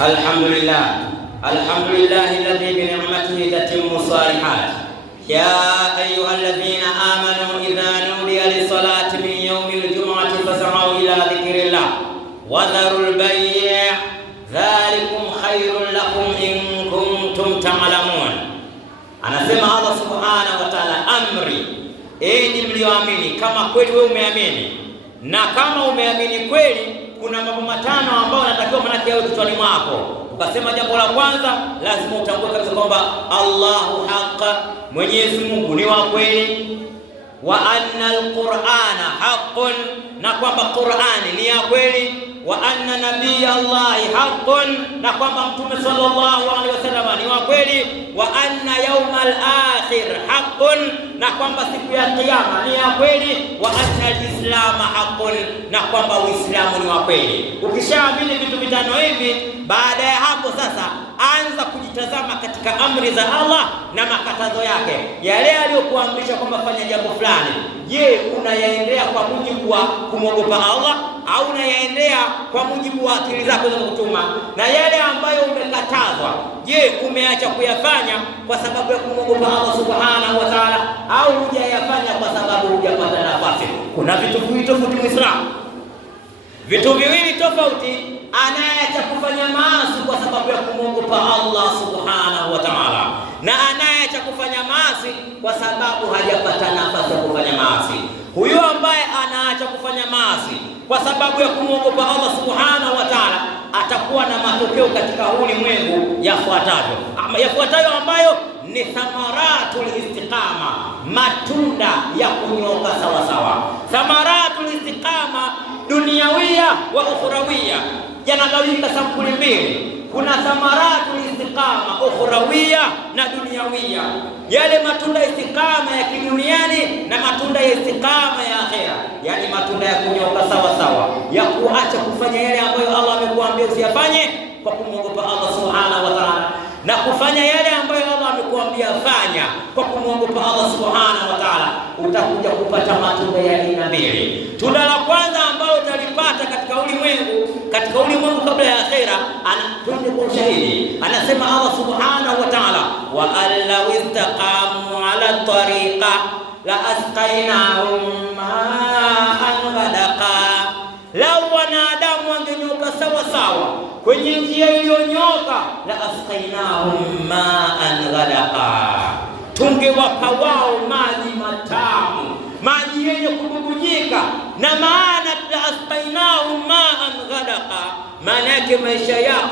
الحمد لله الذي بنعمته تتم الصالحات. يا أيها الذين آمنوا إذا نودي للصلاة من يوم الجمعة فاسعوا إلى ذكر الله وذروا البيع ذلكم خير لكم إن كنتم تعلمون. Anasema Allah subhanahu wa ta'ala, amri, enyi mlioamini, kama kweli wewe umeamini, na kama umeamini kweli, kuna mambo matano ambayo unatakiwa manake yawe kichwani mwako. Ukasema jambo la kwanza, lazima utambue kabisa kwamba Allahu haqqa, Mwenyezi Mungu ni wa kweli, wa anna al-Qur'ana haqqun, na kwamba Qur'ani ni ya kweli, wa anna nabiyallahi haqqun, na kwamba Mtume sallallahu alaihi wasallam ni wa kweli, wa anna yawmal akhir haqqun, na kwamba siku ya kiyama ni ya kweli, wa anna al-islam haqqun, na kwamba Uislamu ni wa kweli. Ukishaamini vitu vitano hivi, baada ya hapo sasa anza kujitazama katika amri za Allah na makatazo yake, yale aliyokuamrisha kwamba fanya jambo fulani. Je, unayaendea kwa mujibu wa kumwogopa Allah au unayaendea kwa mujibu wa akili zako za kutuma? Na yale ambayo umekatazwa, je, umeacha kuyafanya kwa sababu ya kumwogopa Allah subhanahu wa ta'ala au hujayafanya kwa sababu hujapata nafasi? Kuna vitu viwili tofauti Muislamu, vitu viwili tofauti. Anayeacha kufanya maasi kwa sababu ya kumwogopa Allah subhanahu wa ta'ala, na anayeacha kufanya maasi kwa sababu hajapata nafasi ya kufanya maasi. Huyo ambaye anaacha kufanya maasi kwa sababu ya kumwogopa Allah subhanahu wa ta'ala atakuwa na matokeo katika ulimwengu yafuatayo ambayo ni thamaratul istiqama, matunda ya kunyoka sawa sawa. Thamaratul istiqama duniawia wa ukhrawia yanagawika sampuli mbili. Kuna thamaratul istiqama ukhrawia na duniawia, yale matunda ya istiqama ya kiduniani na matunda ya istiqama ya akhera, yani matunda ya kunyoka sawa sawa, ya kuacha kufanya yale ambayo Allah amekuambia usiyafanye kwa kumwogopa Allah subhanahu wa ta'ala, na kufanya yale ambayo Allah amekuambia fanya kwa kumwogopa Allah subhanahu wa ta'ala. Utakuja kupata matunda ya aina mbili. Tunda la kwanza ambalo utalipata katika ulimwengu kabla ya akhera, twende kwa ushahidi. Anasema Allah subhanahu wa ta'ala, wa allaw istaqamu ala tariqa la asqainahum ma'an ghadaqa. Lau wanadamu wangenyoka sawa sawa kwenye njia iliyonyoka, la asqainahum ma'an ghadaqa, tungewapa wao maji matamu, maji yenye kububujika. Na maana la asqainahum ma'an ghadaqa, maana yake maisha yako